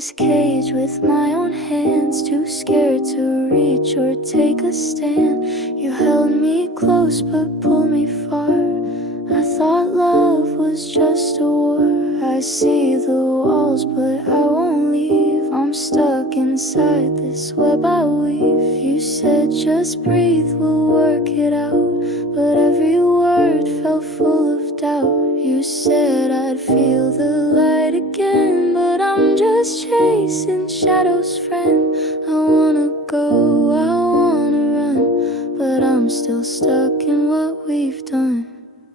this cage with my own hands, too scared to reach or take a stand. You held me close but pulled me far. I thought love was just a war. I see the walls but I won't leave. I'm stuck inside this web I weave. You said just breathe, we'll work it out, but every word felt full of doubt. You said I'd feel the light again, but I'm just chasing shadows, friend. I wanna go, I wanna run, but I'm still stuck in what we've done.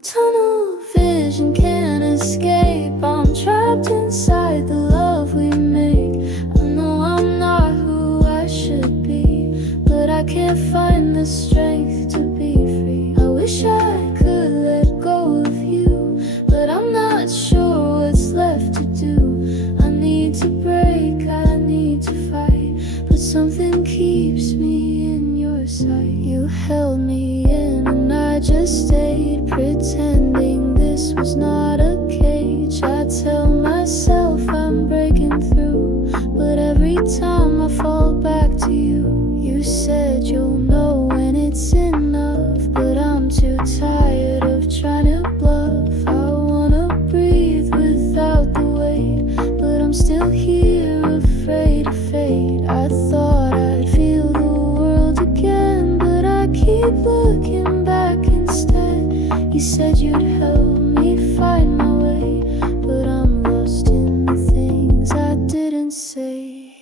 Tunnel vision can't escape. I'm trapped inside the love we make. I know I'm not who I should be, but I can't find the strength to be free. I wish I could let go of you, but I'm not sure what's left to do. I need to break, I need to fight, but something keeps me in your sight. You held me in and I just stayed, pretending this was not a cage. I tell myself I'm breaking through, but every time I fall back to you. You said you'll know when it's enough, but I'm too tired of trying to bluff. I wanna breathe without the weight, but I'm still here afraid to fade. I thought I'd feel the world again, but I keep looking back instead. You said you'd help me find my way, but I'm lost in the things I didn't say.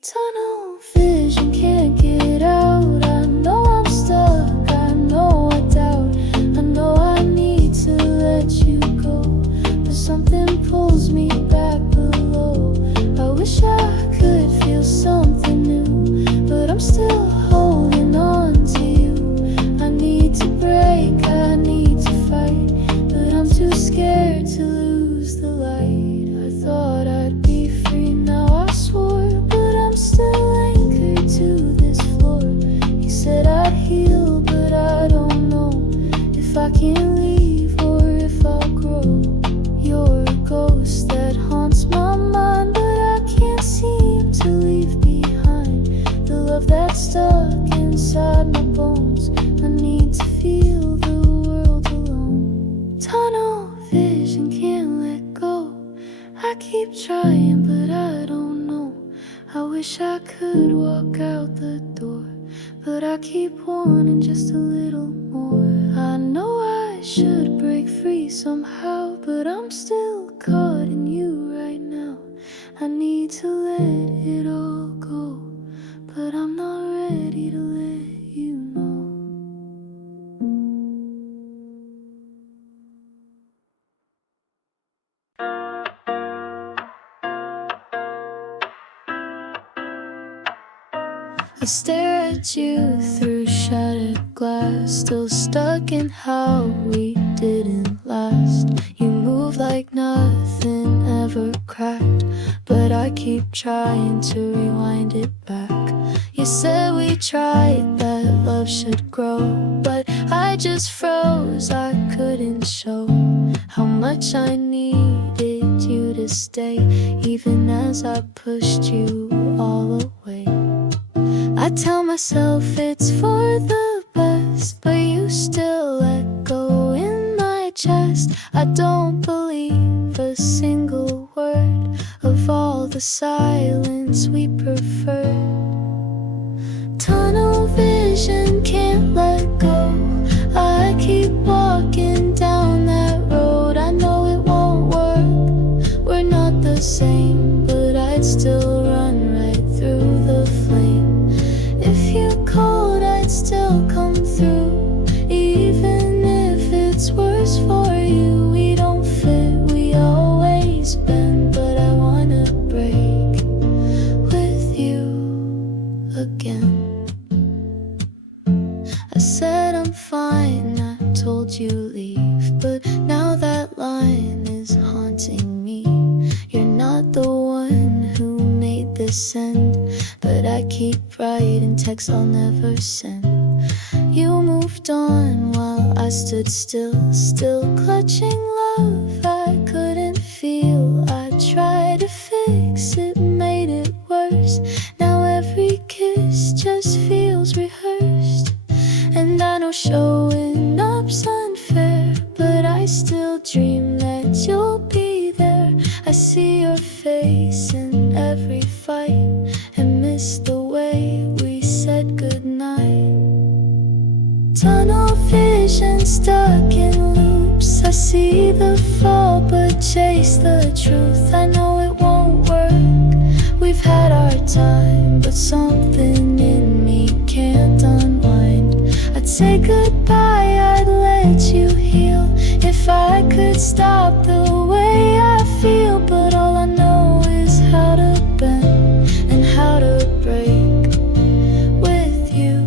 Tunnel vision can't get out. I know I'm stuck, I know I doubt. I know I need to let you go, but something pulls me back below. I wish I could feel something new, but I'm still holding on to you. I need to break, I need to fight, but I'm too scared to lose the light. I thought I'd be free, now I swore, but I'm still anchored to this floor. You said I'd heal, but I don't know if I can leave or if I'll grow. You're a ghost that haunts my mind, but I can't seem to leave behind the love that's stuck inside my bones. I need to feel the world alone. Tunnel vision can't let go. I keep trying, but I don't know. I wish I could walk out the door, but I keep wanting just a little more. I know I should break free somehow, but I'm still caught in you right now. I need to let it all go, but I'm not ready to let you know. I stare at you through shattered glass, still stuck in how we didn't last. You move like nothing ever cracked, but I keep trying to rewind it back. You said we tried, that love should grow, but I just froze. I couldn't show how much I needed you to stay, even as I pushed you all away. I tell myself it's for the best, but you still let go in my chest. I don't believe a single word of all the silence we preferred. Tunnel vision can't let go. I keep walking down that road. I know it won't work, we're not the same, but I'd still run right through the flame. If you called, I'd still come through, even if it's worse for you. We don't fit, we always bend, but I wanna break with you again. I said I'm fine, I told you leave, but now that line is haunting me. You're not the one who made this end, but I keep writing texts I'll never send. You moved on while I stood still, still clutching love I couldn't feel. I tried to fix it, chase the truth. I know it won't work. We've had our time, but something in me can't unwind. I'd say goodbye, I'd let you heal if I could stop the way I feel. But all I know is how to bend and how to break with you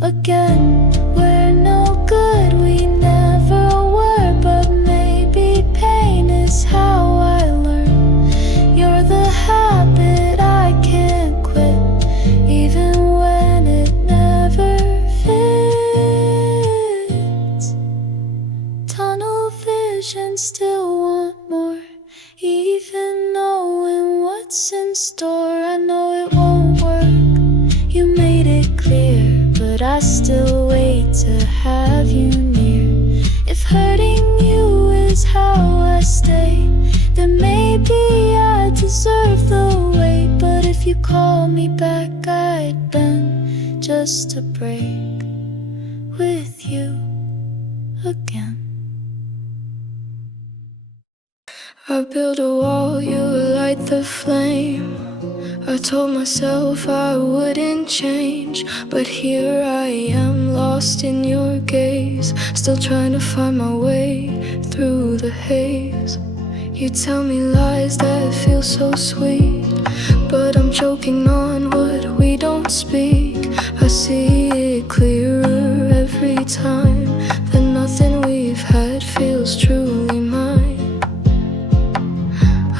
again. We're no good, we never were, but maybe pain is how I learn. You're the habit I can't quit, even when it never fits. Tunnel vision, still want more, even knowing what's in store. I know it won't work, you made it clear, but I still wait to have you near. If hurting you is how I stay, then maybe I deserve the wait. But if you call me back, I'd bend just to break with you again. I built a wall, you light the flame. I told myself I wouldn't change, but here I am, lost in your gaze, still trying to find my way through the haze. You tell me lies that feel so sweet, but I'm choking on what we don't speak. I see it clearer every time, that nothing we've had feels truly mine.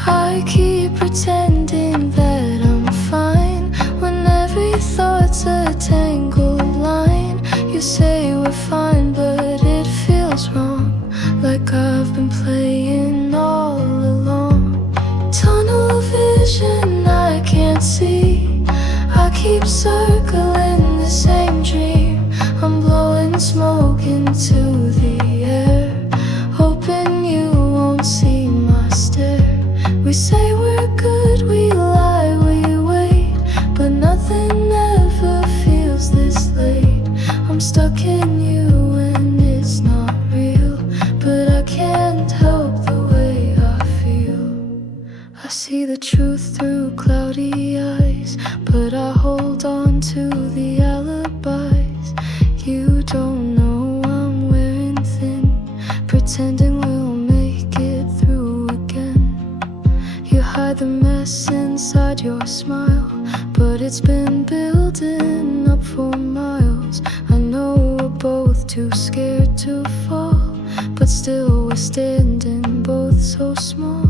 I keep pretending that I'm fine, when every thought's a tangled line. You say we're fine, but it feels wrong, like I've been playing all along. Tunnel vision, I can't see, I keep circling the same dream. I'm blowing smoke into the air, hoping you won't see my stare. We say we're good, we lie, we wait, but nothing ever feels this late. I'm stuck in you and it's not real, but I can't help the way I feel. I see the truth through cloudy eyes, but I hold on to the alibis. You don't know I'm wearing thin, pretending we'll make it through again. You hide the mess inside your smile, but it's been building up for miles. I know we're both too scared to fall, but still we're standing both so small.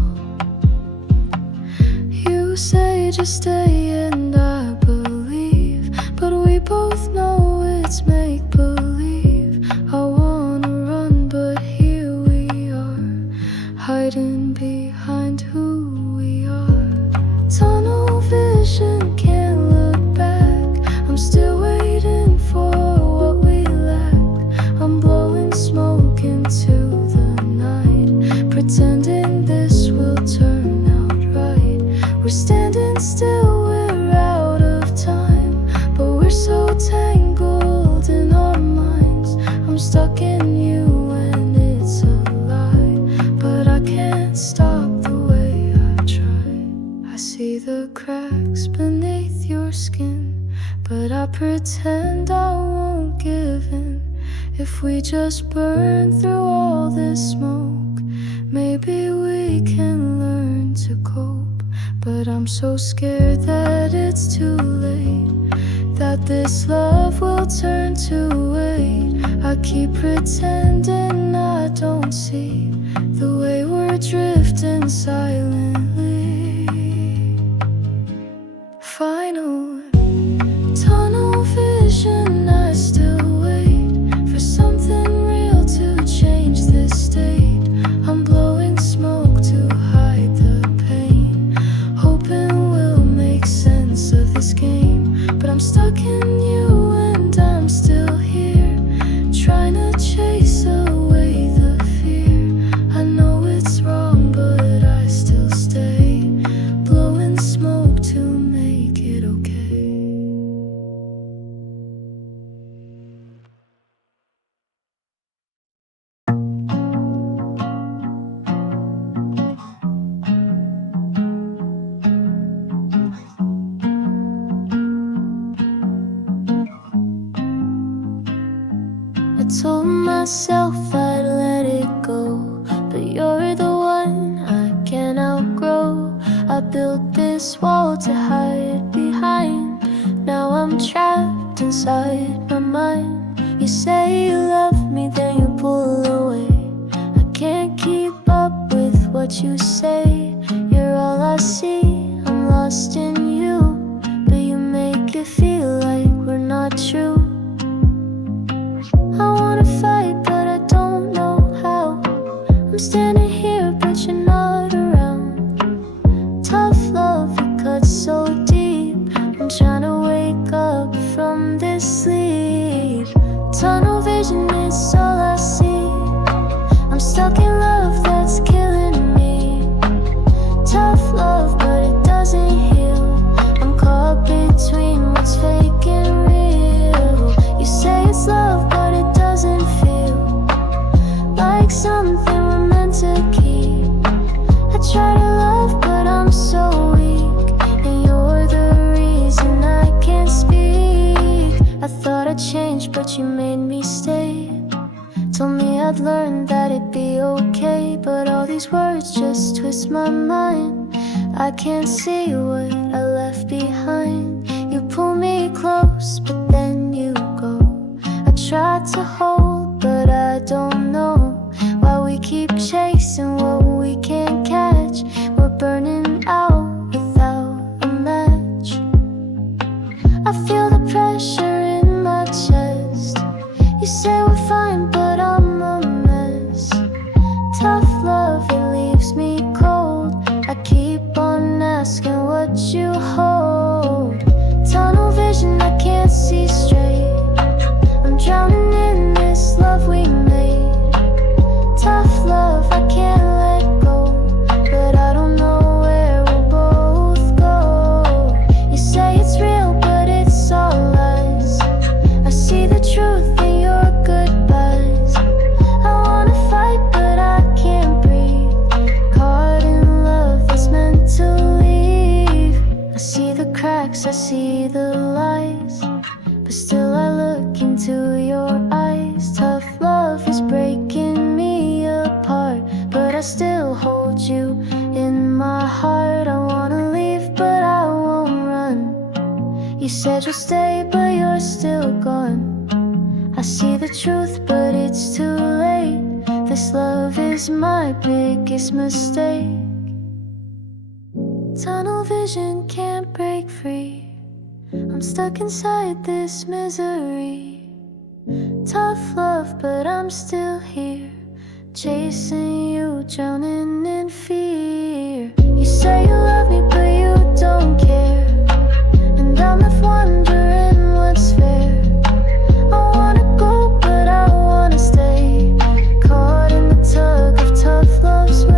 You say just stay and I believe, but we both know it's make-believe. I wanna run, but here we are, hiding behind who we are. Tunnel vision, can't look back, I'm still waiting for what we lack. I'm blowing smoke into the night, pretending this will turn out right. We're standing still, we're out of time, but we're so tangled in our minds. I'm stuck in you and it's a lie, but I can't stop the way I try. I see the cracks beneath your skin, but I pretend I won't give in. If we just burn through all this smoke, maybe we can learn to cope. But I'm so scared that it's too late, that this love will turn to weight. I keep pretending I don't see the way we're drifting silently. Final tunnel vision, I still wait for something real to change this state. I'm blowing smoke to hide the pain, hoping we'll make sense of this game. But I'm stuck in you and I'm still here, trying to chase away the fear. I know it's wrong, but I still stay, blowing smoke to make it okay. told myself I'd let it go, but you're the one I can't outgrow. I built this wall to hide behind. Now I'm trapped inside my mind. You say you love me, then you pull away. I can't keep up with what you say. You're all I see, I'm lost in you, but you make it feel like we're not true. I wanna fight, but I don't know how. I'm standing here, but you're not around. Tough love, it cuts so deep. I'm trying to wake up from this sleep. Tunnel vision is all I see. I'm stuck in love that's killing me. Tough love, but it doesn't heal. I'm caught between what's fake and real. You say it's love, but it doesn't feel like something we're meant to keep. I try to love, but I'm so weak, and you're the reason I can't speak. I thought I'd change, but you made me stay. Told me I'd learn that it'd be okay, but all these words just twist my mind. I can't see what I left behind. You pull me close, but then you go. I tried to hold, but I don't know why we keep chasing what we can't catch. We're burning out without a match. I feel the pressure in my chest. You say we're fine, but I'm a mess. Tough love, it leaves me cold. I keep on asking what you hold. Tunnel vision, I can't see straight. I'm drowning in this love we made. Tough love, I can't let go, but I don't know where we'll both go. You say it's real, but it's all lies. I see the truth in your goodbyes. I wanna fight, but I can't breathe. Caught in love that's meant to leave. I see the cracks, I see the lies, but still I look into your eyes. Tough love is breaking me apart, but I still hold you in my heart. I wanna leave, but I won't run. You said you'll stay, but you're still gone. I see the truth, but it's too late. This love is my biggest mistake. Tunnel vision, can't break free. I'm stuck inside this misery. Tough love, but I'm still here, chasing you, drowning in fear. You say you love me, but you don't care, and I'm left wondering what's fair. I wanna go, but I wanna stay, caught in the tug of tough love's way.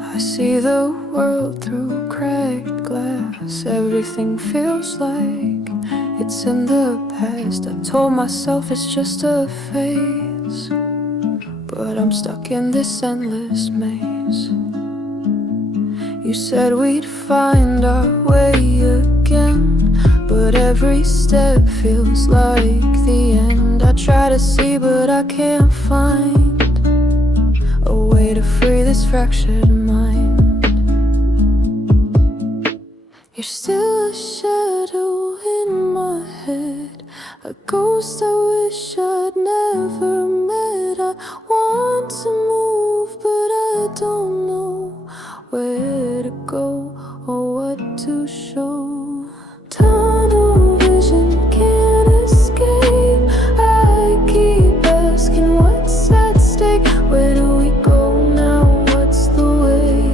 I see the world through cracked glass. Everything feels like it's in the past. I told myself it's just a phase, but I'm stuck in this endless maze. You said we'd find our way again, but every step feels like the end. I try to see, but I can't find a way to free this fractured mind. You're still a shadow in my head, a ghost I wish I'd never met. I want to move, but I don't know where to go or what to show. Tunnel vision, can't escape. I keep asking what's at stake. Where do we go now? What's the way?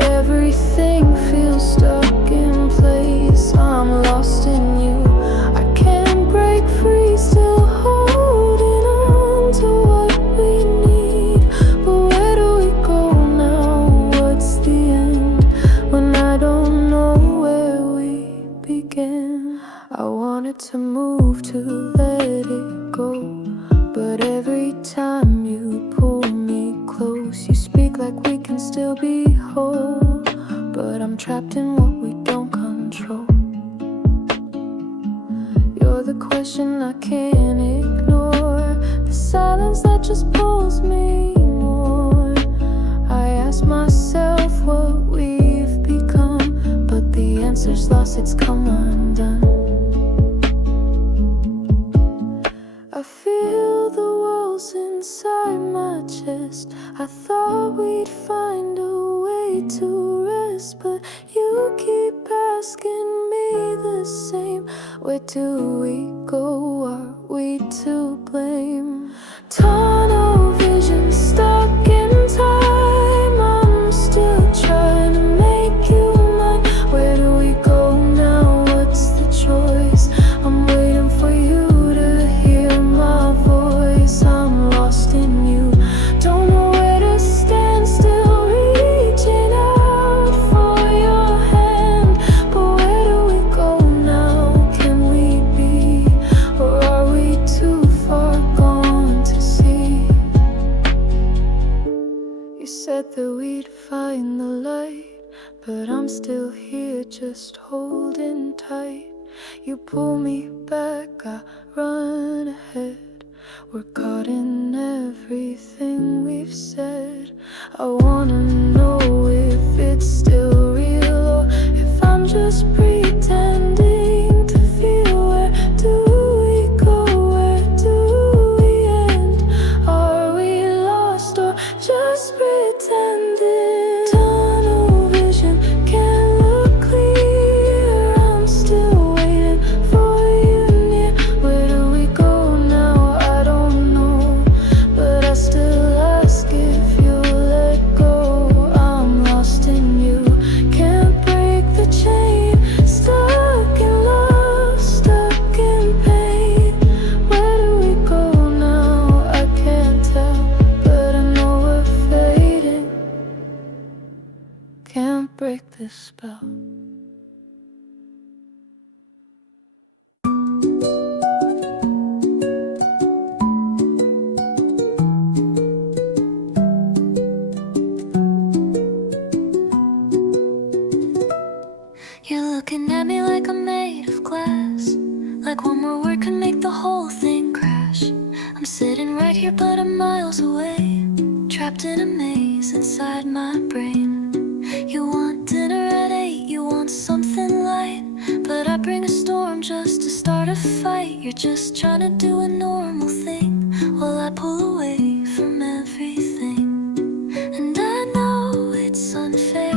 Everything feels stuck in place. I'm lost in you, I can't break free, still hold I wanted to move to let it go, but every time you pull me close, you speak like we can still be whole. But I'm trapped in what we don't control. You're the question I can't ignore, the silence that just pulls me more. I ask myself what we've become, but the answer's lost, it's come undone. I feel the walls inside my chest. I thought we'd find a way to rest, but you keep asking me the same. Where do we go? Are we to blame? Tunnel vision, stuck in time. I'm still trying to make you mine. Where do we go now? What's the choice? I'm waiting for you to hear my voice. I'm lost in you, don't know where to stand, still reaching out for your hand. But where do we go now? Can we be, or are we too far gone to see? You said that we'd find the light, but I'm still here just holding tight. You pull me back, I run ahead. We're caught in everything we've said. I wanna know if it's still real, or if I'm just pretending to feel. Where do we go? Where do we end? Are we lost or just pretending? Tunnel vision, can't look clear. I'm still waiting for you near. Where do we go now? I don't know, but I still ask if you'll let go. I'm lost in you, can't break the chain. Stuck in love, stuck in pain. Where do we go now? I can't tell, but I know we're fading. Can't break this spell. You're looking at me like I'm made of glass, like one more word could make the whole thing crash. I'm sitting right here but I'm miles away, trapped in a maze inside my brain. You want dinner at 8, you want something light, but I bring a storm just to start a fight. You're just trying to do a normal thing, while I pull away from everything. And I know it's unfair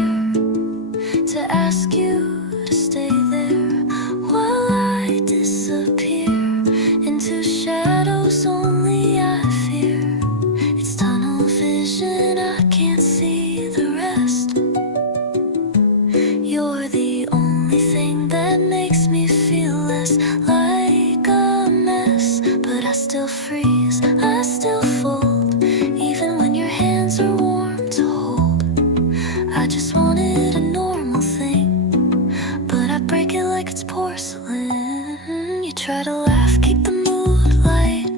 to ask you to stay there while I disappear into shadows only I fear. It's tunnel vision, I can't see the rest. You're the only thing that makes me feel less like a mess. But I still freeze, I still fold, even when your hands are warm to hold. I just wanted a normal thing, but I break it like it's porcelain. You try to laugh, keep the mood light,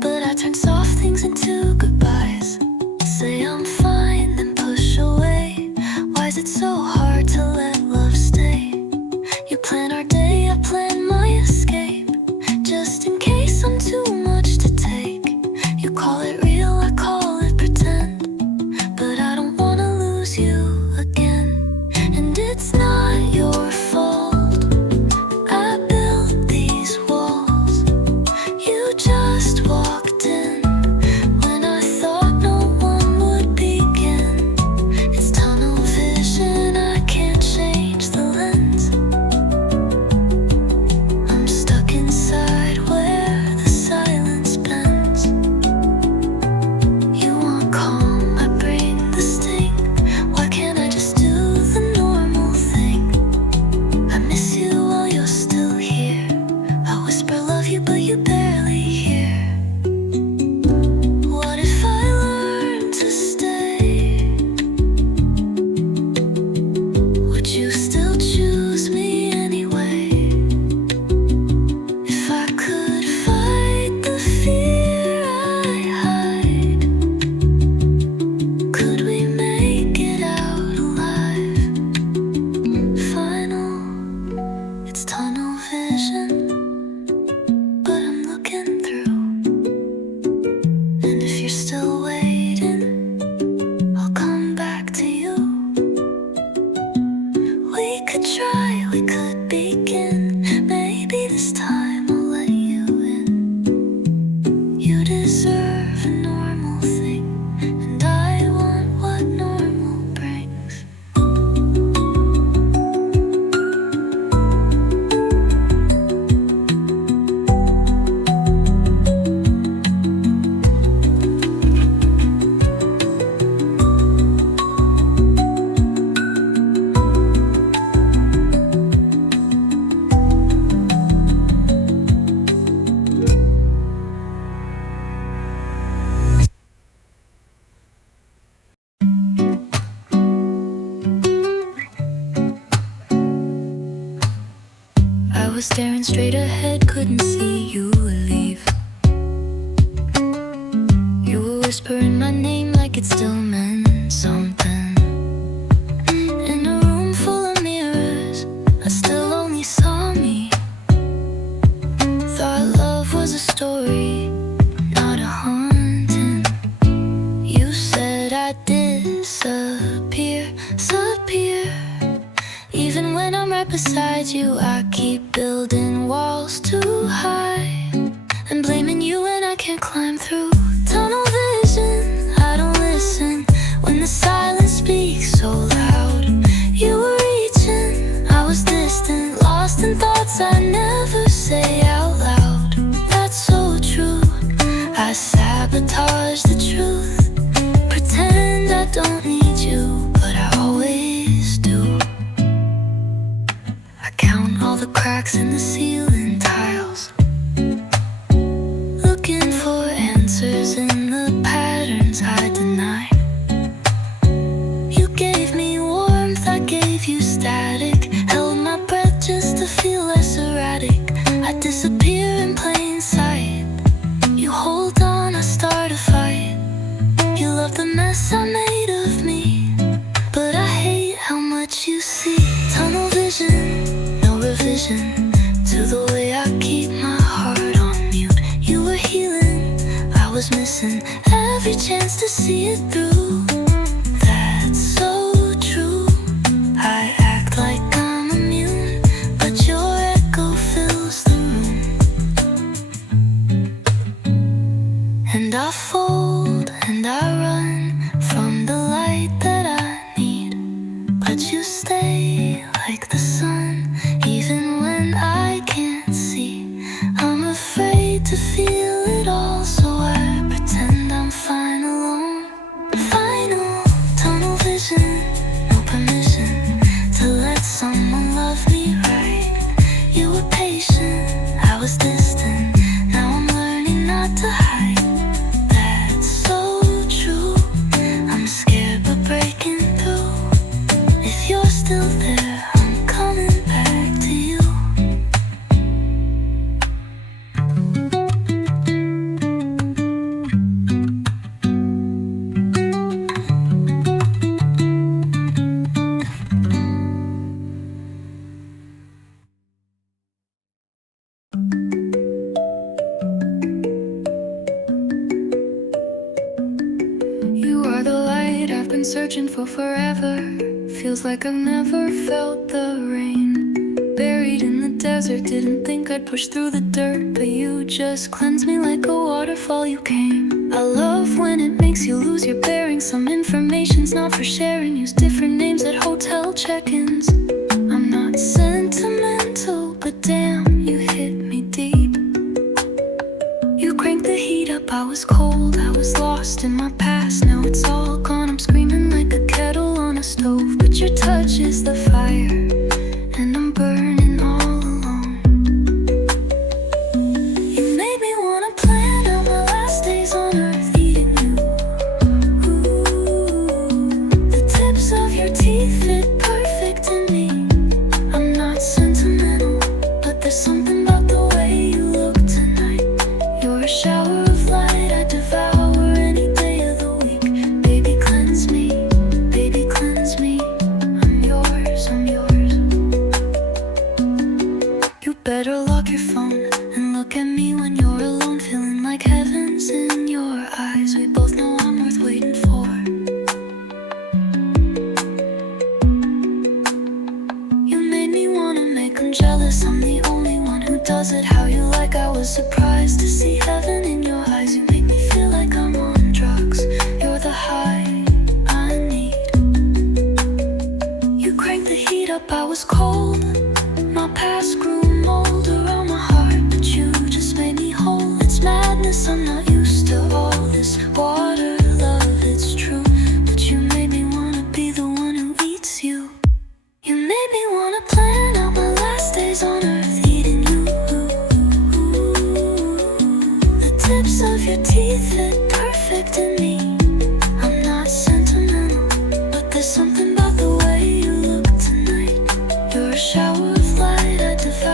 but I turn soft things into goodbyes. Say I'm fine, then push away. Why is it so hard to let love stay? You plan our day, I plan my escape, just in case I'm too much to take. You call it real, I call it pretend, but I don't wanna lose you again. And it's not your fault I built these walls. was staring straight ahead, couldn't see you leave. You were whispering my name like it still meant something. In a room full of mirrors, I still only saw me. Thought love was a story, not a haunting. You said I'd disappear. Even when I'm right beside you, I keep building walls too high and blaming you when I can't climb through. Tunnel vision, I don't listen when the silence speaks so loud. You were reaching, I was distant, lost in thoughts I never say out loud. That's so true, I sabotage the truth, pretend I don't need you, but I always do. I count all the cracks in the ceiling tiles, looking for answers in the patterns I deny. You gave me warmth, I gave you static, held my breath just to feel less erratic. I disappear in plain sight, you hold on, I start a fight. You love the mess I made of me, but I hate how much you see. Tunnel vision, no revision to the way I keep my heart on mute. You were healing, I was missing every chance to see it through. That's so true, I act like I'm immune, but your echo fills the room. And I fold and I run from the light that I need, but you stay like the sun, even when I can't see. I'm afraid to feel it all, so I pretend I'm fine alone. Final tunnel vision, no permission to let someone love me right. You were patient, I was distant, now I'm learning not to hide. That's so true, I'm scared but breaking through. If you're still there, I'm coming back to you. You are the light I've been searching for forever. Feels like I've never felt the rain. Buried in the desert, didn't think I'd push through the dirt, but you just cleanse me like a waterfall. You came. I love when it makes you lose your bearings. Some information's not for sharing. Use different names at hotel check-ins. I'm not sentimental, but damn, you hit me deep. You cranked the heat up, I was cold, I was lost in my past. Now it's all gone, I'm screaming like a kettle on a stove. But your touch is the fire, and I'm burning all alone. You made me wanna plan out my last days on earth eating you. Ooh, the tips of your teeth fit perfect in me. I'm not sentimental, but there's something about the way you look tonight. You're a shower of light, I devour any day of the week. Baby, cleanse me, baby, cleanse me. I'm yours, I'm yours. You better lock your phone and look at me when you're alone, feeling like heaven's in your eyes. We both know I'm worth waiting for. You made me wanna make 'em jealous, I'm the only one who does it how you like. I was surprised to see heaven in your eyes. You make me feel like I'm on drugs, you're the high I need. You cranked the heat up, I was cold, my past grew mold around my heart, but you just made me whole. It's madness, I'm not used to all this water love, it's true, but you made me wanna be the one who eats you. You made me wanna plan out my last days on earth eating you. The tips of your teeth fit perfect in me. I'm not sentimental, but there's something about the way you look tonight. You're a shower of light, I devour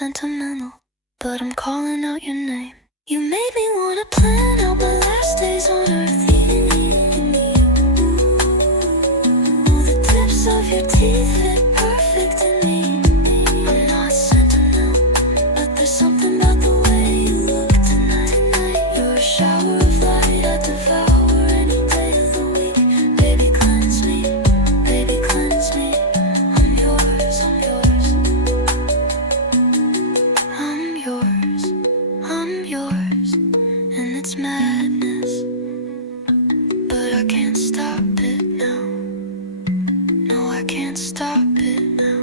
sentimental, but I'm calling out your name. You made me wanna plan out my last days on earth. The tips of your teeth fit perfect in me. I'm not sentimental, but there's something about the way you look tonight. You're a shower of light I devour any day of the week. Baby, cleanse me, baby, cleanse me. I'm yours, I'm yours. I'm yours, I'm yours. And it's madness, but I can't stop it now. No, I can't stop it now.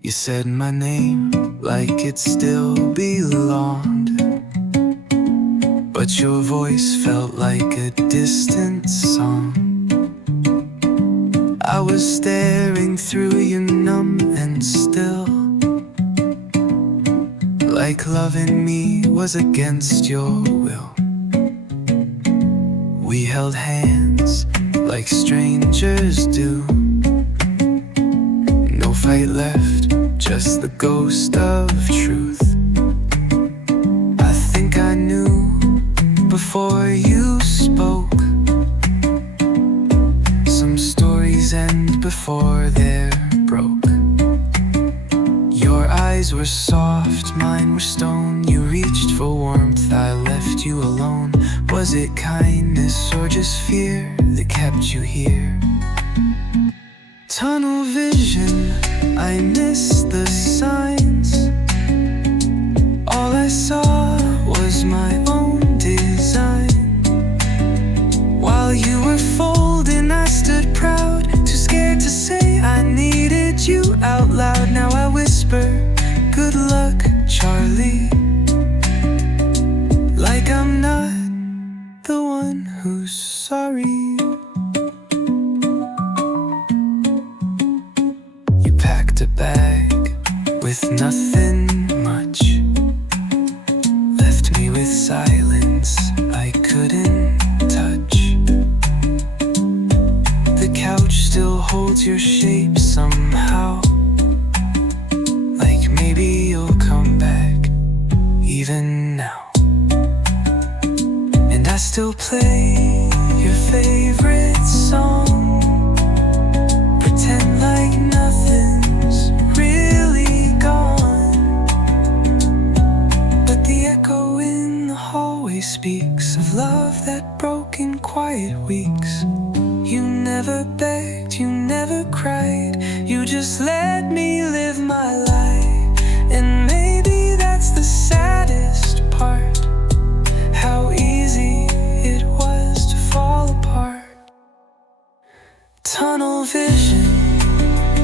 You said my name like it still belonged, but your voice felt like a distant song. I was staring through you, numb and still, like loving me was against your will. We held hands like strangers do. No fight left, just the ghost of truth. I think I knew before you spoke. Some stories end before they're broke. Your eyes were soft, mine were stone. You reached for warmth, I left you alone. Was it kindness or just fear that kept you here? Tunnel vision, I missed the signs. All I saw was my own design. While you were folding, I stood proud, too scared to say I needed you out loud. Now I whisper, good luck, Charlie, like I'm not the one who's sorry. You packed a bag with nothing much, left me with silence I couldn't touch. The couch still holds your shape somehow, like maybe you'll come back even now. And I still play your favorite song, pretend like nothing's really gone. But the echo in the hallway speaks of love that broke in quiet weeks. You never begged, you never cried, you just let me live my life. And maybe that's the saddest part, how easy it was to fall apart. Tunnel vision,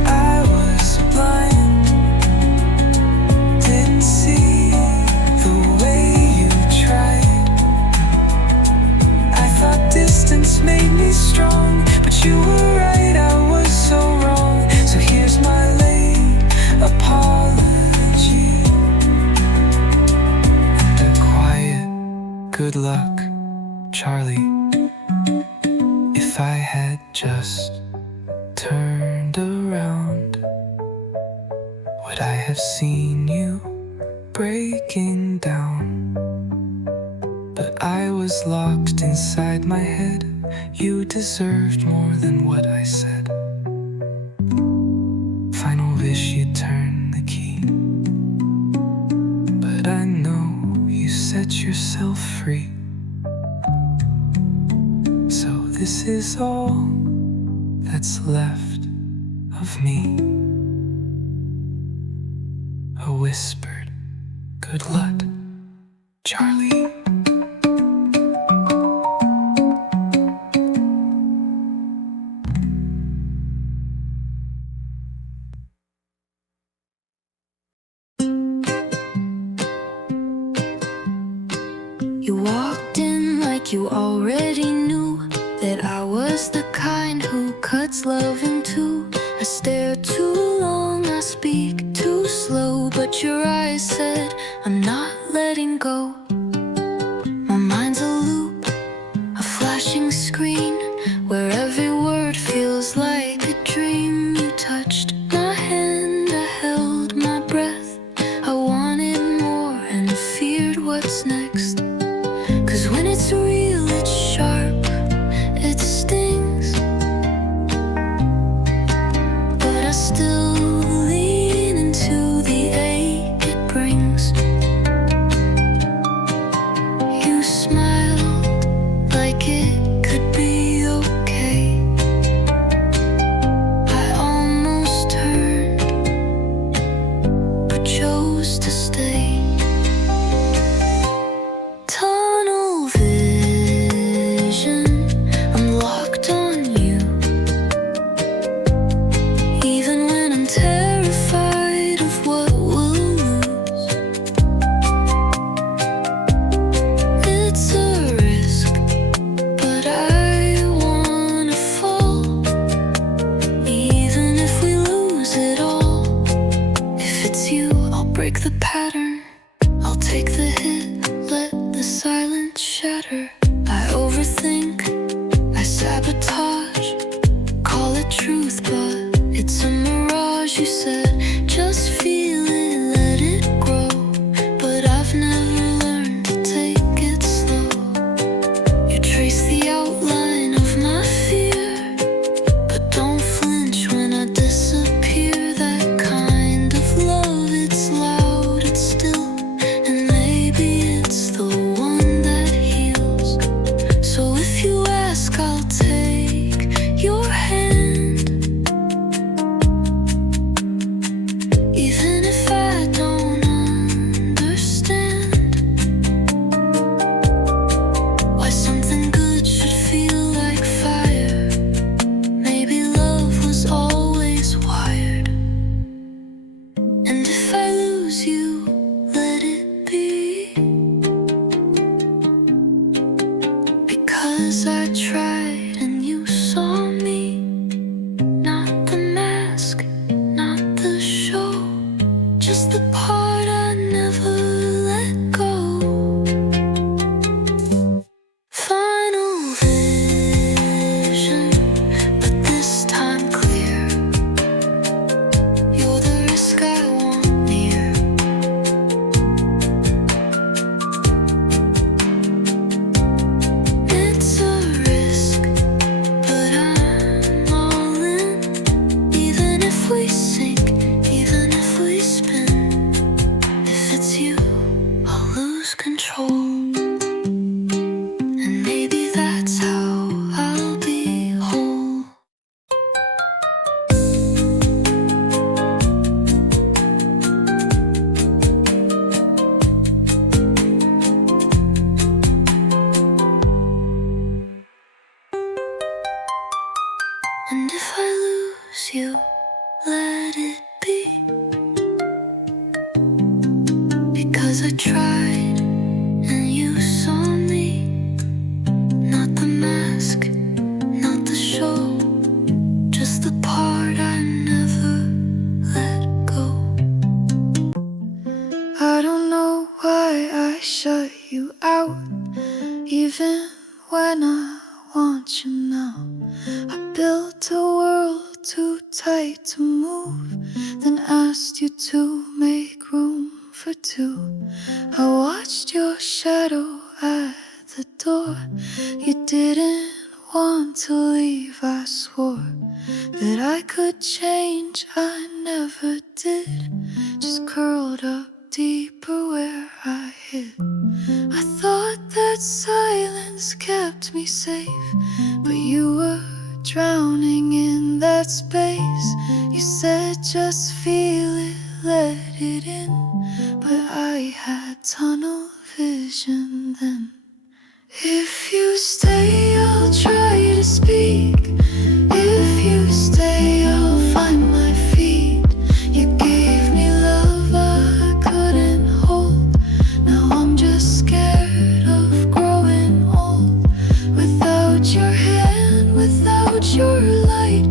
I was blind, didn't see the way you tried. I thought distance made me strong, but you were right, I was so wrong. So here's my late apology, and a quiet good luck, Charlie. If I had just turned around, would I have seen you breaking down? But I was locked inside my head. You deserved more than what I said. Final wish you'd turn the key, but I know you set yourself free. So this is all that's left of me, a whispered good luck, Charlie. You walked in like you already knew that I was the kind who cuts love in two. I stare too long, I speak too slow, but your eyes said I'm not letting go. screen, where every word feels like a dream. You touched my hand, I held my breath. I wanted more and feared what's next. 'Cause when it's real, it's sharp, it stings. But I still lean into the ache it brings. You smiled like it could be okay. I almost turned, but chose to stay. Tunnel vision, I'm locked on you. Even when I'm terrified of what we'll lose. It's a risk, but I wanna fall. Even if we lose it all. If it's you, I'll break the pattern. I'll take the hit, let the silence shatter. I overthink, I sabotage. Call it truth, but it's a mirage. You said, just feel it, let it grow. But I've never learned to take it slow. You trace the outline of my fear, but don't flinch when I disappear. That kind of love, it's loud, it's still, and maybe it's the one that heals. So if you ask, I'll take your hand. Even if I don't understand why something good should feel like fire. Maybe love was always wired. And if I lose you, let it be. Because I tried and you saw me. Not the mask, not the show. Just the part I never let go. Final vision, but this time clear. You're the risk I want near. It's a risk, but I'm all in. Even if we sink, even if we spin. If it's you, I'll lose control. And maybe that's how I'll be whole. And if I lose you, let it be. Because I tried and you saw me. Not the mask, not the show. Just the part I never let go. I don't know why I shut you out. Even when I want you now. I built a world too tight to move, then asked you to make room for two. I watched your shadow at the door. You didn't want to leave, I swore that I could change, I never did. Just curled up deeper where I hid. I thought that silence kept me safe, but you were drowning in that space. You said just feel it, let it in. But I had tunnel vision then. If you stay, I'll try to speak. If you stay, I'll find my feet. You gave me love I couldn't hold. Now I'm just scared of growing old. Without your hand, without your light,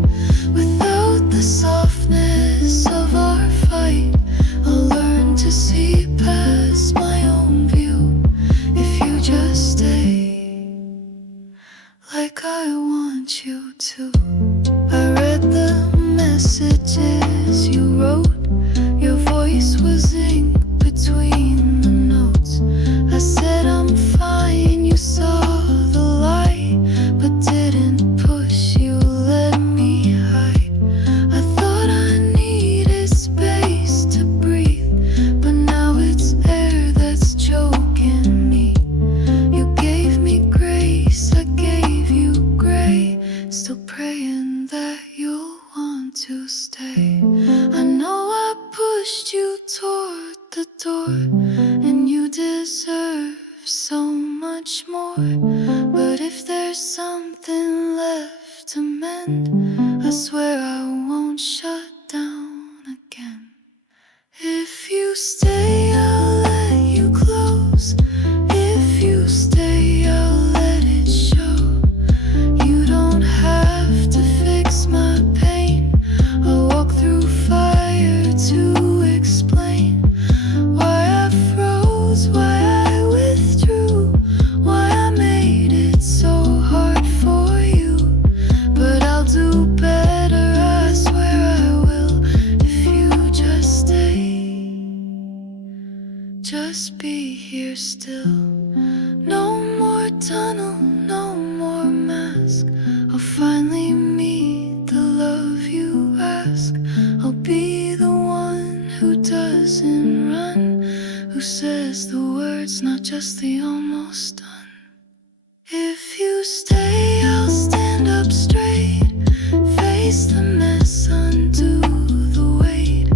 without the softness of our fight. I'll learn to see past my own view. If you just stay, more. But if there's something left to mend, I swear I won't shut down again. If you stay, I'll let you close. If you stay, I'll let it show. You don't have to fix my pain. I'll walk through fire to explain why I froze, why I withdrew, why I made it so hard for you. But I'll do better, I swear I will, if you just stay. Just be here still. No more tunnel, no more mask. I'll finally meet the love you ask. I'll be the one who doesn't run, who says the words, not just the almost done. If you stay, I'll stand up straight, face the mess, undo the weight.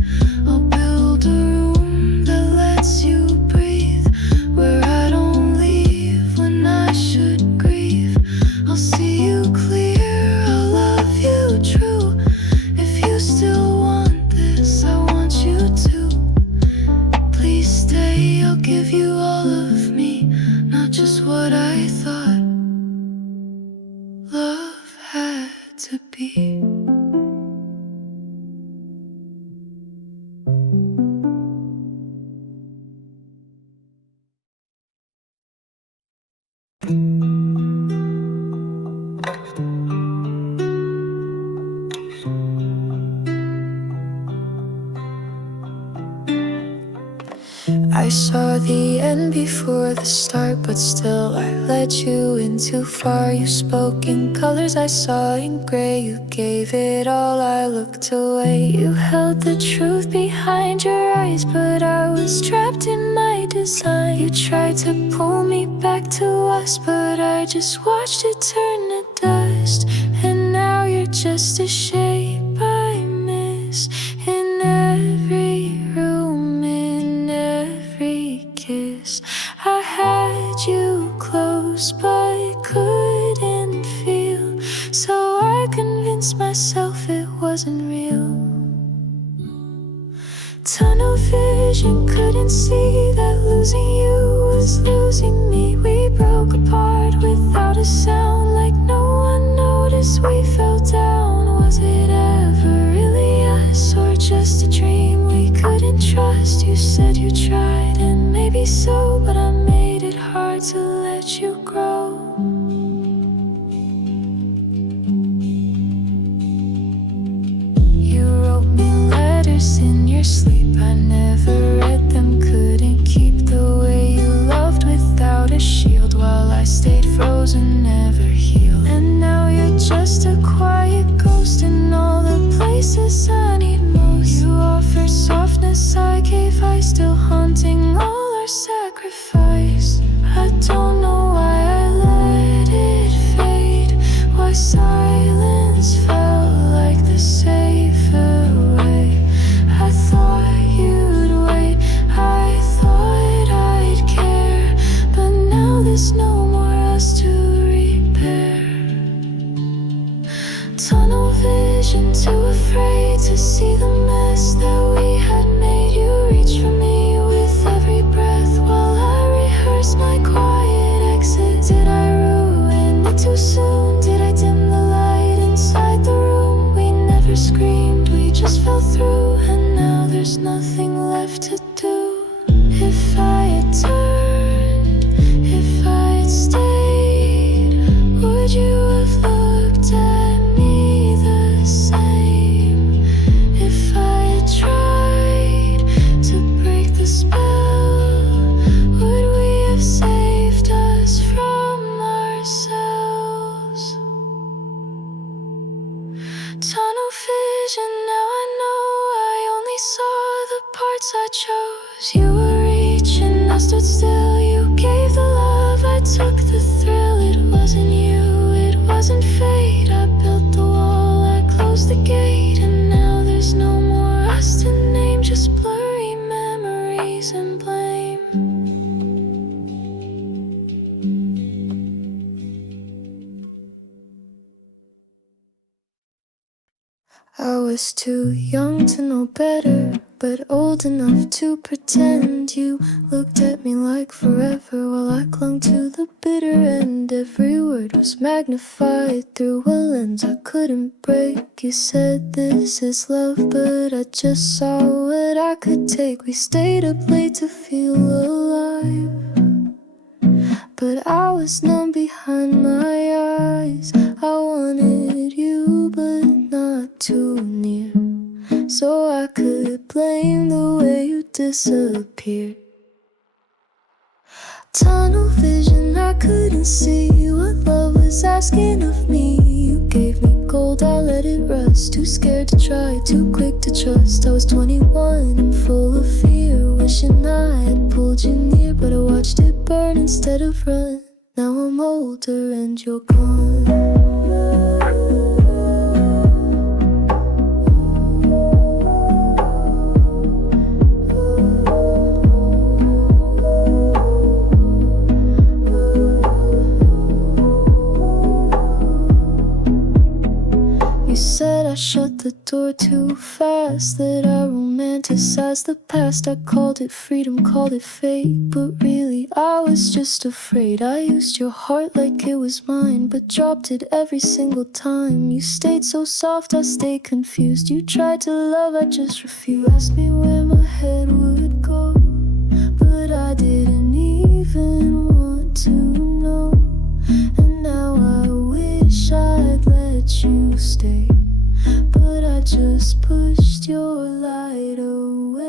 I'll build a room that lets you breathe, where I don't leave when I should grieve. I'll see you clear, I'll love you true. If you still want this, I want you to. Please stay, I'll give you all of me, not just what I thought love had to be. I saw the end before the start, but still I let you in too far. You spoke in colors, I saw in gray. You gave it all, I looked away. You held the truth behind your eyes, but I was trapped in my design. You tried to pull me back to us, but I just watched it turn to dust. And now you're just a shape I miss, in every room, in every kiss. I had you close but couldn't feel, so I convinced myself it wasn't real. Tunnel vision, couldn't see that losing you was losing me. We broke apart without a sound, like no one noticed we fell down. Was it ever really us, or just a dream we couldn't trust? You said you tried, and maybe so, but I made it hard to let you grow. You wrote me letters in your sleep, I never read them, couldn't keep the way you loved without a shield, while I stayed frozen, never healed. And now you're just a quiet ghost in all the places I need most. You offer softness, I gave ice, still haunting all our sacrifice. I don't know why I let it fade, why silence felt like the safer way. I thought you'd wait, I thought I'd care, but now there's no more us to repair. Tunnel vision, too afraid to see the mess that we had made. You reach for me with every breath while I rehearse was too young to know better, but old enough to pretend. You looked at me like forever while I clung to the bitter end. Every word was magnified through a lens I couldn't break. You said this is love, but I just saw what I could take. We stayed up late to feel alive, but I was numb behind my eyes. I wanted you, but not too near, so I could blame the way you disappeared. Tunnel vision, I couldn't see what love was asking of me. You gave me gold, I let it rust. Too scared to try, too quick to trust. I was 21 and full of fear, wishing I had pulled you near, but I watched it burn instead of run. Now I'm older and you're gone. Said I shut the door too fast, that I romanticized the past. I called it freedom, called it fate, but really I was just afraid. I used your heart like it was mine, but dropped it every single time. You stayed so soft, I stayed confused. You tried to love, I just refused. Asked me where my head would go, but I didn't even want to know. And now I wish I'd let you stay, but I just pushed your light away.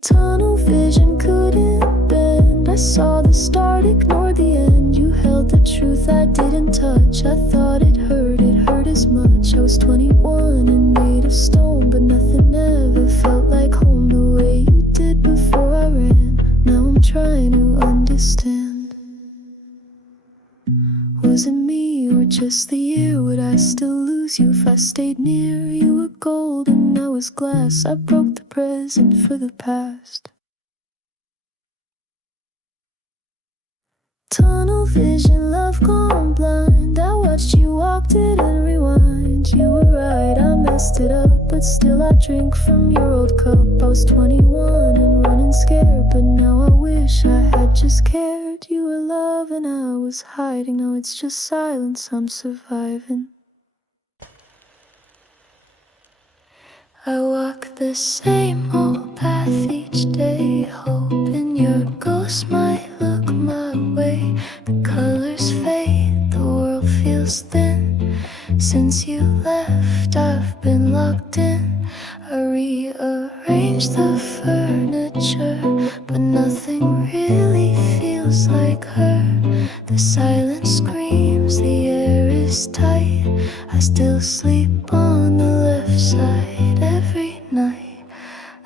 Tunnel vision couldn't bend. I saw the start, ignored the end. You held the truth I didn't touch. I thought it hurt as much. I was 21 and made of stone, but nothing ever felt like home the way you did before I ran. Now I'm trying to understand. Was it me or just the year? Would I still lose you if I stayed near? You were gold and I was glass. I broke the present for the past. Tunnel vision, love gone blind. I watched you walk, didn't rewind. You were right, I messed it up, but still I drink from your old cup. I was 21 and running scared, but now I wish I had just cared. You were love and I was hiding. Now it's just silence, I'm surviving. I walk the same old path each day, hoping your ghost might look my way. The colors fade, the world feels thin. Since you left, I've been locked in. I rearranged the furniture, but nothing really feels like her. The silence screams, the air is tight. I still sleep on the left side every night.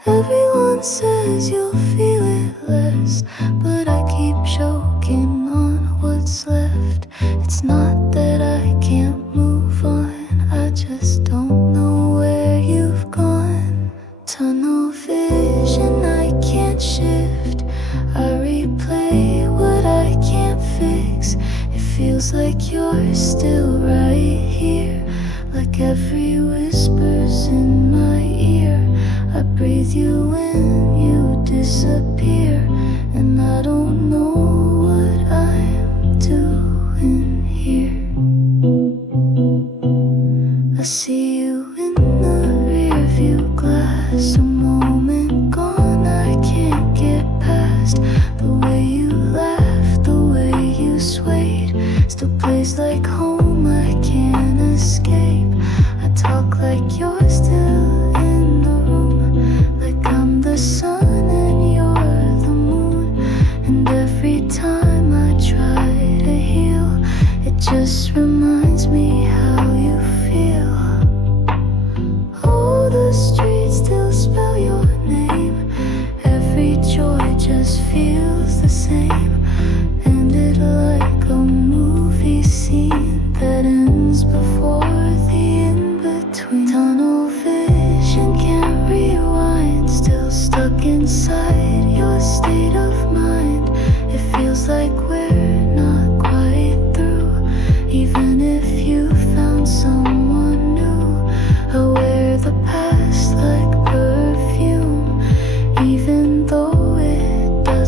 Everyone says you'll feel it less, but I keep choking on what's left. It's not that I can't move on, I just don't know where you've gone. Tunnel vision, I can't shift. I replay what I can't fix. It feels like you're still right here, like every whisper's in my ear. I breathe you in, you disappear, and I don't know what I'm doing here. I see you in the rearview glass, a moment gone I can't get past. The way you laughed, the way you swayed, still plays like home, I can't escape. I talk like you're still in the room, like I'm the sun and you're the moon. And every time I try to heal, it just reminds me how you feel. Oh, the streets still spell your name. Every joy just feels the same. Ended like a movie scene that ends before the in-between. Tunnel vision, can't rewind. Still stuck inside your state of mind. It feels like we're not quite through, even if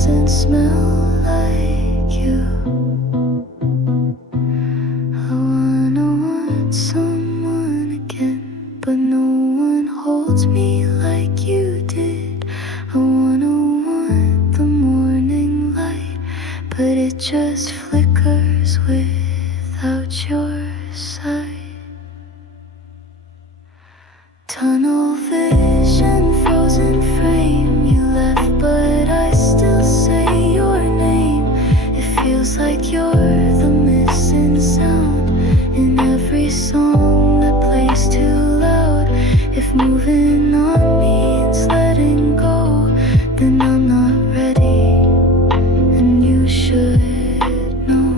doesn't smell like you. I wanna want someone again, but no one holds me like you did. I wanna want the morning light, but it just flickers without your sight. Tunnel vision, frozen frame. You left, but I still say your name. It feels like you're the missing sound in every song that plays too loud. If moving on means letting go, then I'm not ready, and you should know.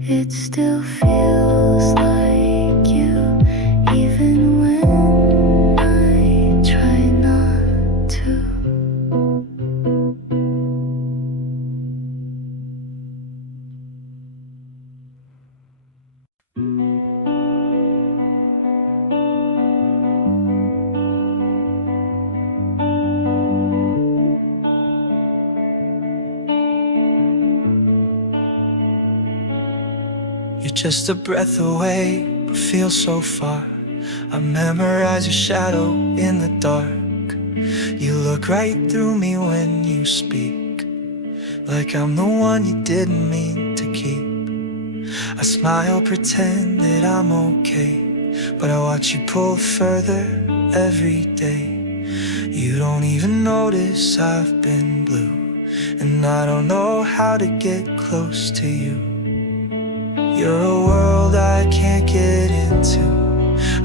It still feels like you, even when I try not to. You're just a breath away, but feel so far. I memorize your shadow in the dark. You look right through me when you speak, like I'm the one you didn't mean to keep. I smile, pretend that I'm okay, but I watch you pull further every day. You don't even notice I've been blue, and I don't know how to get close to you. You're a world I can't get into.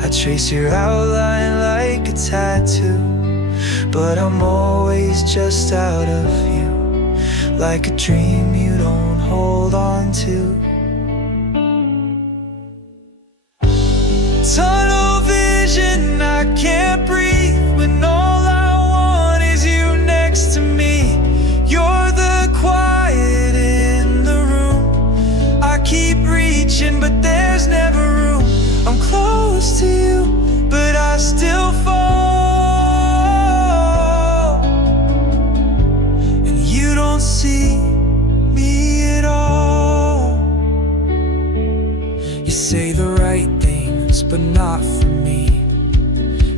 I trace your outline like a tattoo, but I'm always just out of view, like a dream you don't hold on to. Tunnel vision, I can't breathe when all I want is you next to me. You're the quiet in the room. I keep reaching, but there's never room. I'm close to you, but I still fall, and you don't see me at all. You say the right things, but not for me.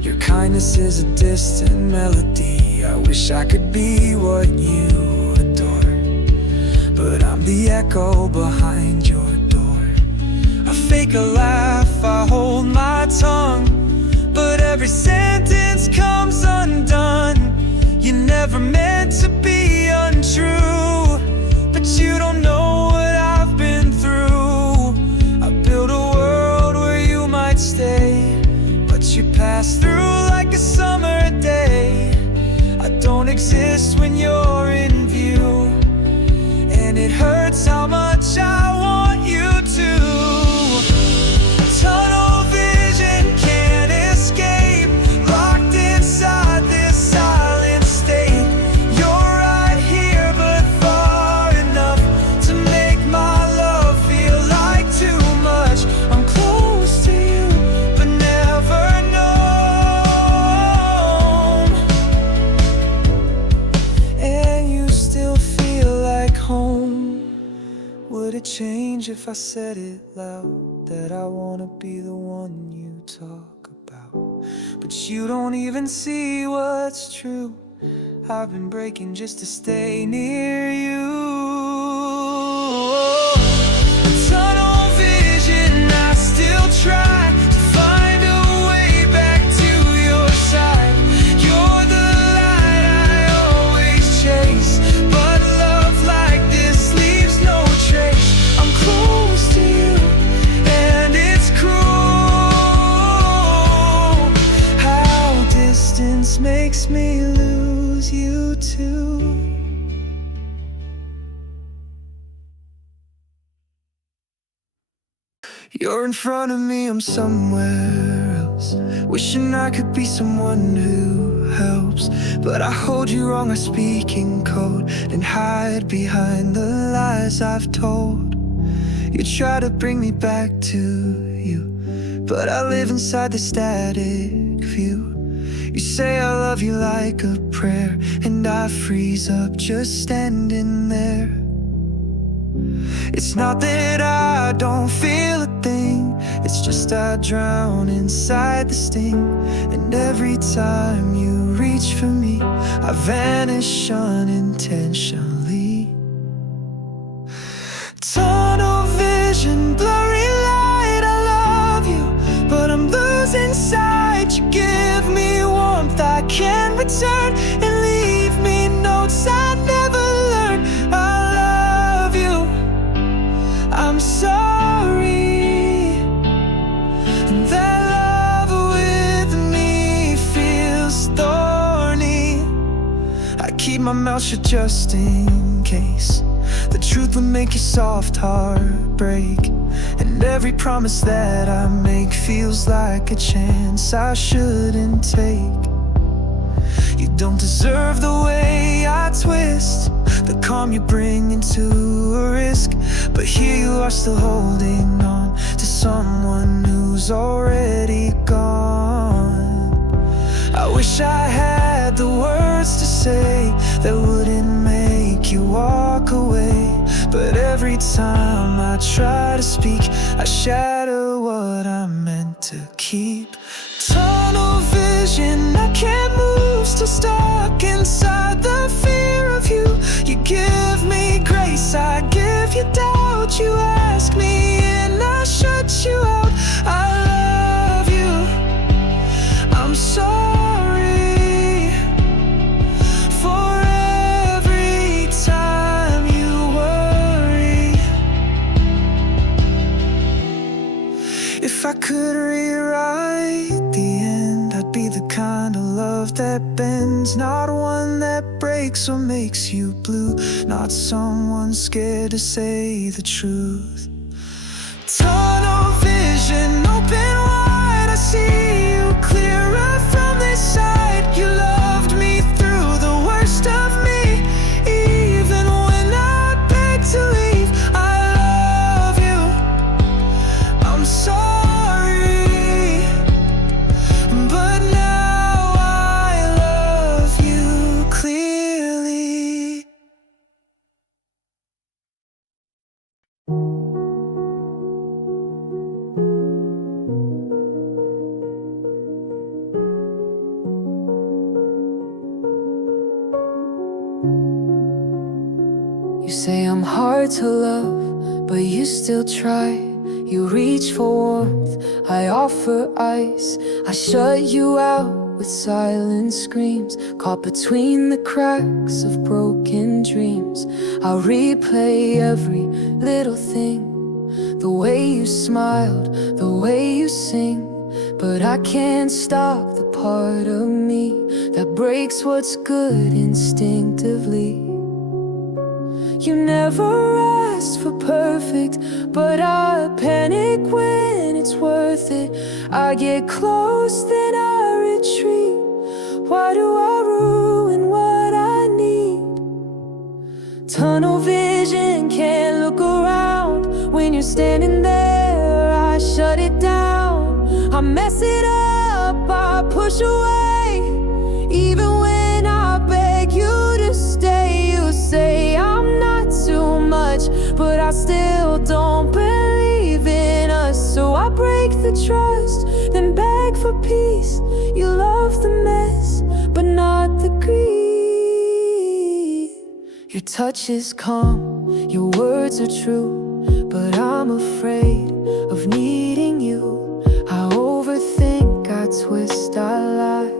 Your kindness is a distant melody. I wish I could be what you adore, but I'm the echo behind your door. I fake a laugh, I hold my tongue, but every sentence comes undone. You never meant to be untrue, but you don't know what I've been through. I built a world where you might stay, but you pass through like a summer day. I don't exist when you're in view, and it hurts how much I want you to. Tunnel vision, can't escape, locked inside this silent state. You're right here, but far enough to make my love feel like too much. I'm close to you, but never known, and you still feel like home. Would it change if I said it loud, that I wanna be the one you talk about? But you don't even see what's true. I've been breaking just to stay near you. Tunnel vision, I still try to find a way back to your side. You're the light I always chase, but love like this leaves no trace. I'm close to you, and it's cruel how distance makes me lose you too. You're in front of me, I'm somewhere else, wishing I could be someone who helps, but I hold you wrong, I speak in code and hide behind the lies I've told. You try to bring me back to you, but I live inside the static view. You say I love you like a prayer, and and I freeze up just standing there. It's not that I don't feel a thing, it's just I drown inside the sting. And every time you reach for me, I vanish unintentionally. Tunnel vision, blurry light, I love you, but I'm losing sight. You give me warmth I can't return, and leave me notes I never learned. I love you, I'm sorry, and that love with me feels thorny. I keep my mouth shut just in case the truth would make your soft heart break. And every promise that I make feels like a chance I shouldn't take. You don't deserve the way I twist, the calm you bring into a risk. But here you are still holding on to someone who's already gone. I wish I had the words to say that wouldn't make you walk away, but every time I try to speak, I shatter what I meant to keep. Tunnel vision, I can't move, still stuck inside the fear of you. You give me grace, I give you doubt. You ask me and I shut you out. I love you, I'm sorry for every time you worry. If I could rewrite the end, I'd be the kind of love that bends, not one that breaks or makes you blue, not someone scared to say the truth. Tunnel vision, open wide, I see you clearer from this side. You loved me through the worst of me, even when I beg to leave. I love you, I'm sorry, but now I love you clearly. You say I'm hard to love, but you still try. You reach for warmth, I offer ice. I shut you out with silent screams, caught between the cracks of broken dreams. I'll replay every little thing, the way you smiled, the way you sing. But I can't stop the part of me that breaks what's good instinctively. You never asked for perfect, but I panic when it's worth it. I get close, then I retreat. Why do I ruin what I need? Tunnel vision, can't look around. When you're standing there, I shut it down. I mess it up, I push away. Even when I beg you to stay, you say I'm not too much, but I still don't believe in us. So I break the trust, then beg for peace. You love the mess, but not the greed. Your touch is calm, your words are true, but I'm afraid of needing you. I overthink, I twist, I lie,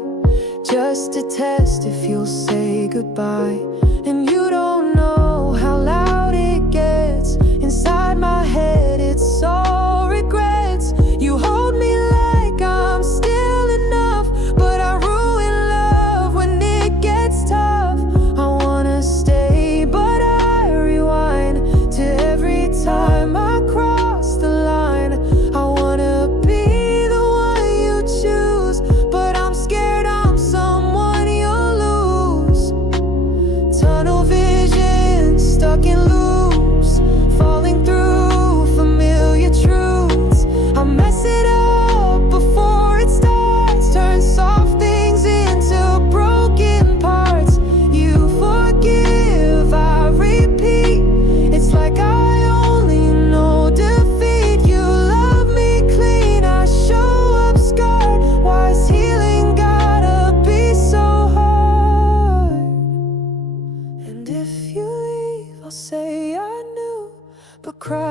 just to test if you'll say goodbye. And you don't know how loud it gets inside my head. It's all regrets. You hold me like I'm still enough, but I ruin love when it gets tough. I wanna stay, but I rewind to every time I cross the line. I wanna be the one you choose, but I'm scared I'm someone you'll lose. Tunnel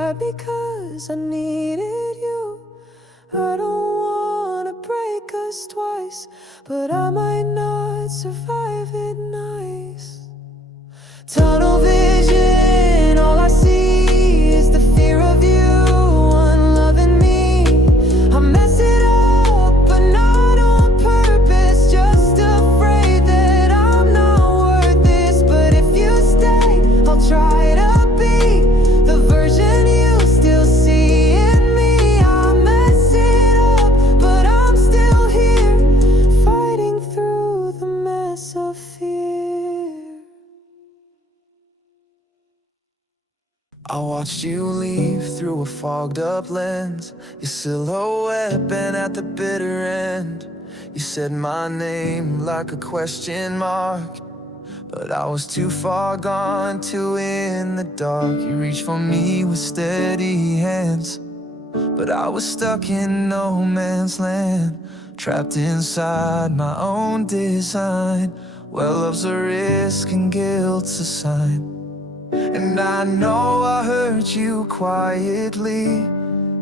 cried because I needed you. I don't wanna break us twice, but I might not survive it nice. Tunnel vision, all I see is the fear of you unloving me. I mess it up, but not on purpose, just afraid that I'm not worth this. But if you stay, I'll try to be the version you still see in me. I mess it up, but I'm still here, fighting through the mess of fear. I watched you leave through a fogged up lens, your silhouette bent at the bitter end. You said my name like a question mark, but I was too far gone, too in the dark. You reached for me with steady hands, but I was stuck in no man's land, trapped inside my own design, where love's a risk and guilt's a sign. And I know I hurt you quietly,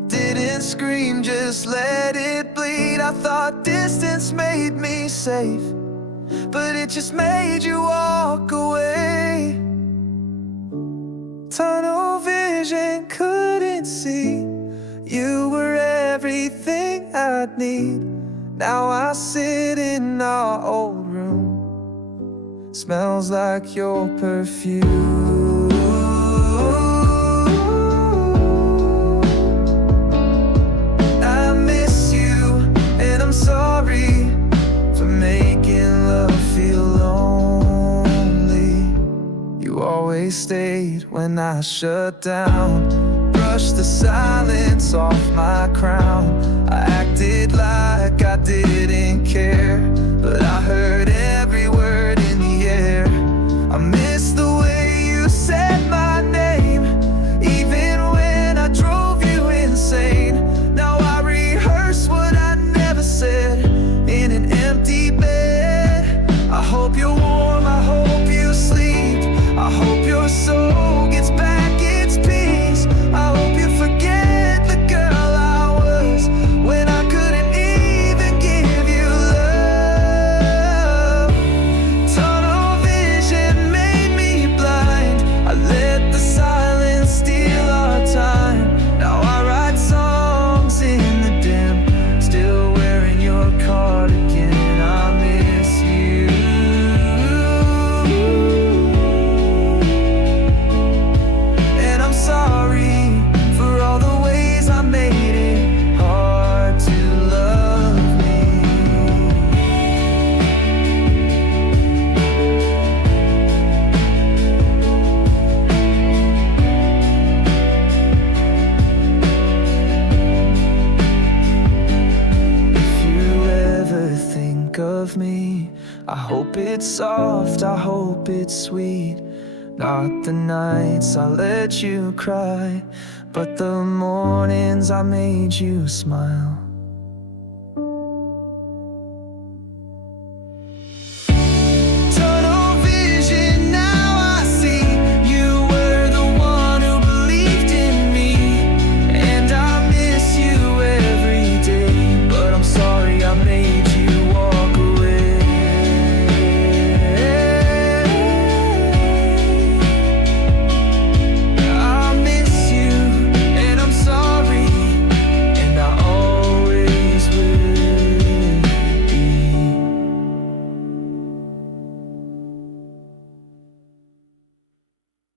didn't scream, just let it bleed. I thought distance made me safe, but it just made you walk away. Tunnel vision, couldn't see you were everything I'd need. Now I sit in our old room, smells like your perfume. I miss you, and I'm sorry for making love feel lonely. You always stayed when I shut down, brushed the silence off my crown. I acted like I didn't care, but I heard every word in the air. I miss the way you said my name, even when I drove you insane. Now I rehearse what I never said in an empty bed. I hope you're warm, I hope you sleep, I hope your soul gets back its peace. I hope you forget the girl I was when I couldn't even give you love. Tunnel vision made me blind, I let the silence steal our time. Now I write songs in the dim, still wearing your cardigan. I miss you, and I'm sorry for all the ways I made it hard to love me. If you ever think of me, I hope it's soft, I hope it's sweet. Not the nights I let you cry, but the mornings I made you smile.